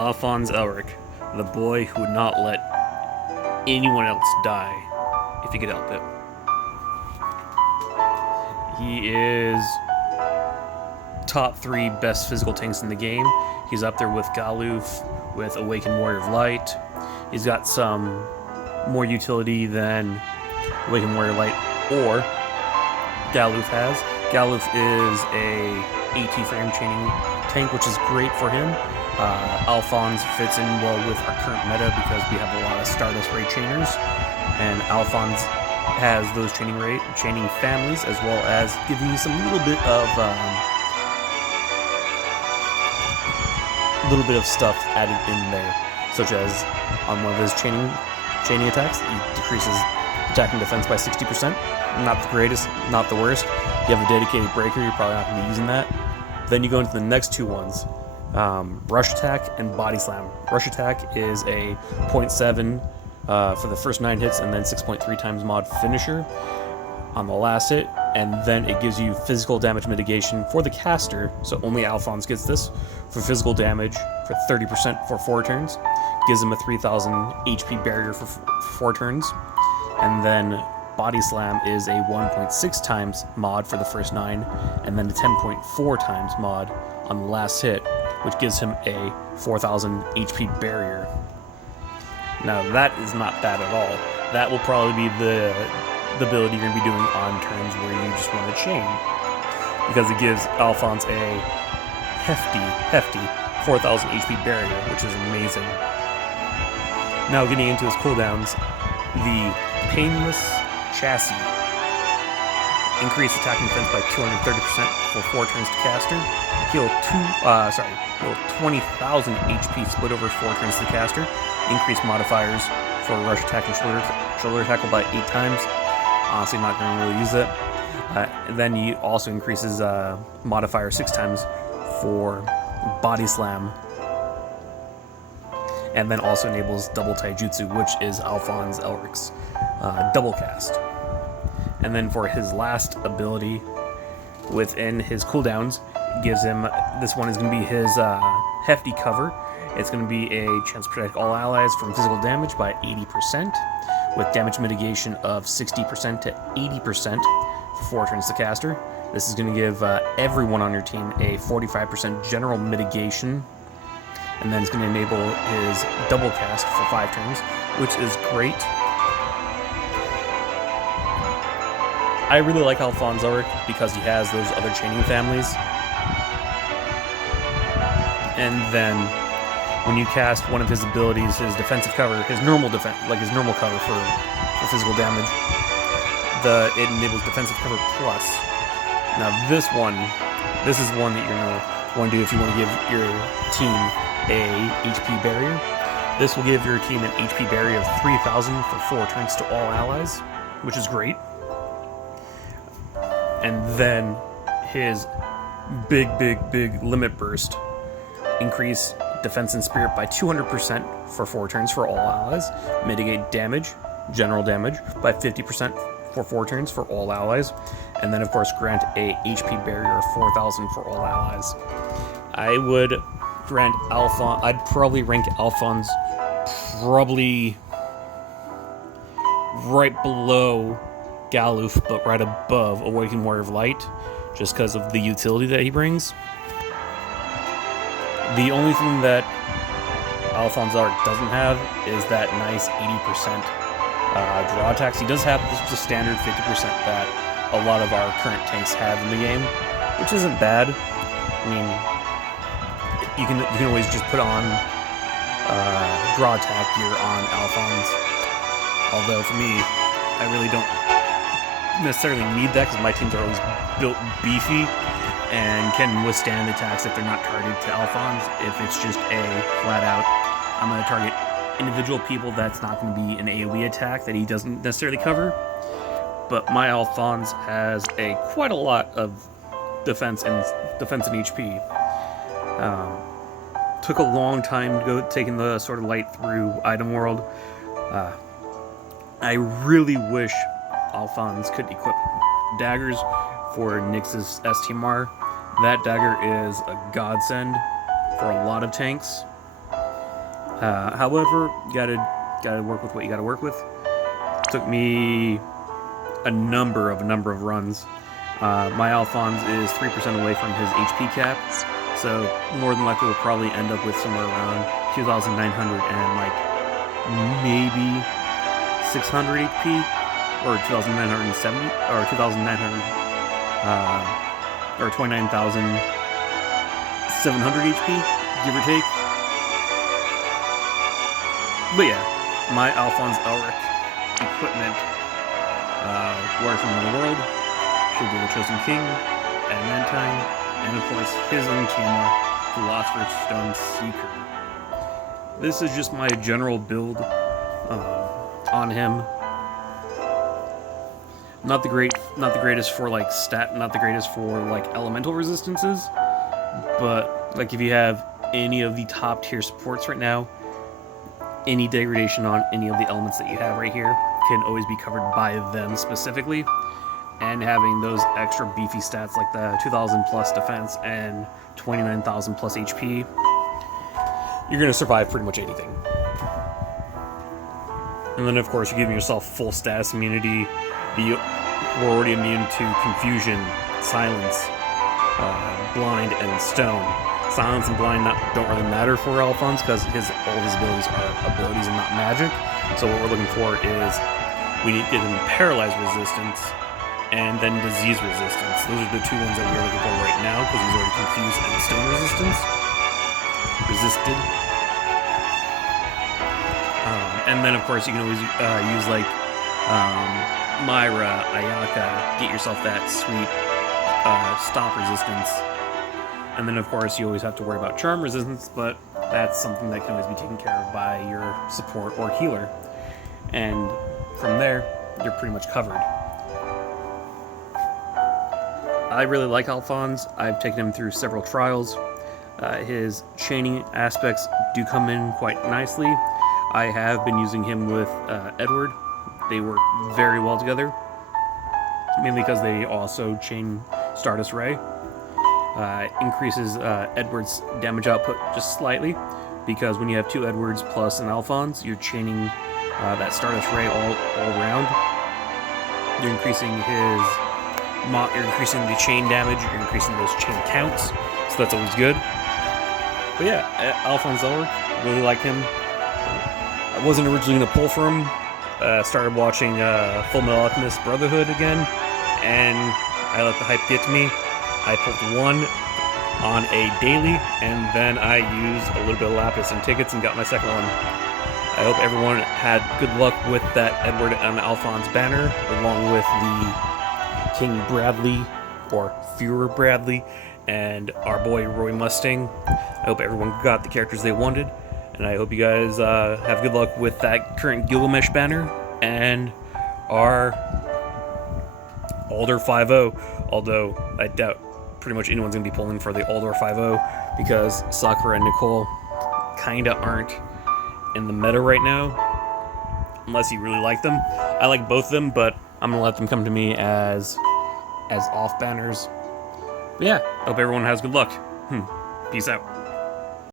Alphonse Elric, the boy who would not let anyone else die if he could help it. He is top 3 best physical tanks in the game. He's up there with Galuf, with Awakened Warrior of Light. He's got some more utility than Awakened Warrior Light or Galuf has. Galuf is a AT frame chaining tank, which is great for him. Alphonse fits in well with our current meta because we have a lot of Stardust Ray chainers, and Alphonse has those chaining families, as well as giving you some little bit of stuff added in there, such as on one of his chaining attacks, he decreases attack and defense by 60%. Not the greatest, not the worst. You have a dedicated breaker, you're probably not going to be using that. Then you go into the next two ones, Rush Attack and Body Slam. Rush Attack is a 0.7 for the first 9 hits, and then 6.3 times mod finisher on the last hit, and then it gives you physical damage mitigation for the caster, so only Alphonse gets this, for physical damage for 30% for 4 turns. Gives him a 3000 HP barrier for 4 turns, and then Body Slam is a 1.6 times mod for the first 9, and then a 10.4 times mod on the last hit, which gives him a 4000 HP barrier. Now that is not bad at all. That will probably be the ability you're going to be doing on turns where you just want to chain, because it gives Alphonse a hefty 4000 HP barrier, which is amazing. Now getting into his cooldowns, the Painless Chassis. Increase attack and defense by 230% for 4 turns to caster. Heal 20,000 HP split over 4 turns to caster. Increase modifiers for rush attack and shoulder tackle by 8 times. Honestly, not going to really use it. Then he also increases modifier 6 times for Body Slam. And then also enables double taijutsu, which is Alphonse Elric's double cast. And then for his last ability within his cooldowns, gives him, this one is going to be his hefty cover. It's going to be a chance to protect all allies from physical damage by 80%, with damage mitigation of 60% to 80% for 4 turns to caster. This is going to give everyone on your team a 45% general mitigation, and then it's going to enable his double cast for 5 turns, which is great. I really like Alphonse Elric because he has those other chaining families. And then when you cast one of his abilities, his defensive cover, his normal defense, like his normal cover for physical damage, it enables defensive cover plus. Now this is one that you're going to want to do if you want to give your team a HP barrier. This will give your team an HP barrier of 3000 for 4 turns to all allies, which is great. And then his big limit burst, increase defense and spirit by 200% for 4 turns for all allies, mitigate damage, general damage, by 50% for 4 turns for all allies, and then of course grant a HP barrier of 4000 for all allies. I would grant Alphonse, I'd probably rank Alphonse probably right below Galuf, but right above Awakened Warrior of Light, just because of the utility that he brings. The only thing that Alphonse Elric doesn't have is that nice 80% draw attacks. He does have the standard 50% that a lot of our current tanks have in the game, which isn't bad. I mean, you can always just put on draw attack gear on Alphonse. Although for me, I really don't necessarily need that because my teams are always built beefy and can withstand attacks if they're not targeted to Alphonse. If it's just a flat out, I'm going to target individual people, that's not going to be an AoE attack that he doesn't necessarily cover. But my Alphonse has quite a lot of defense and HP. Took a long time to go taking the Sword of Light through Item World. I really wish Alphonse could equip daggers for Nyx's STMR. That dagger is a godsend for a lot of tanks. However, you gotta work with what you gotta work with. Took me a number of runs. My Alphonse is 3% away from his HP cap, so more than likely we'll probably end up with somewhere around 2,900 and like maybe 600 HP, or 2,970, or 2,900, or 29,700 HP, give or take. But yeah, my Alphonse Elric equipment, War from the World, Shield of the Chosen King, Adamantine, and of course his own Tiamat, Philosopher's Stone Seeker. This is just my general build on him. Not the greatest for like not the greatest for like elemental resistances, but like if you have any of the top tier supports right now, any degradation on any of the elements that you have right here can always be covered by them specifically, and having those extra beefy stats like the 2,000 plus defense and 29,000 plus HP, you're gonna survive pretty much anything. And then of course you're giving yourself full status immunity. We're already immune to confusion, silence, blind, and stone. Silence and blind don't really matter for Alphonse because all of his abilities are abilities and not magic. So what we're looking for is we need to get him paralyzed resistance and then disease resistance. Those are the two ones that we're looking for right now because he's already confused and stone resisted. And then of course you can always use like Myra, Ayaka, get yourself that sweet stomp resistance. And then of course you always have to worry about charm resistance, but that's something that can always be taken care of by your support or healer. And from there, you're pretty much covered. I really like Alphonse. I've taken him through several trials. His chaining aspects do come in quite nicely. I have been using him with Edward. They work very well together, mainly because they also chain Stardust Ray. Increases Edward's damage output just slightly, because when you have two Edwards plus an Alphonse, you're chaining that Stardust Ray all around. You're increasing you're increasing the chain damage, you're increasing those chain counts, so that's always good. But yeah, Alphonse Elric, really like him. I wasn't originally going to pull for him. Started watching Full Metal Alchemist Brotherhood again, and I let the hype get to me. I pulled one on a daily, and then I used a little bit of Lapis and tickets and got my second one. I hope everyone had good luck with that Edward and Alphonse banner, along with the King Bradley, or Führer Bradley, and our boy Roy Mustang. I hope everyone got the characters they wanted, and I hope you guys have good luck with that current Gilgamesh banner and our Alder 5-0, although I doubt pretty much anyone's going to be pulling for the Alder 5-0 because Sakura and Nicole kinda aren't in the meta right now, unless you really like them. I like both of them, but I'm going to let them come to me as off banners. But yeah, hope everyone has good luck. Peace out.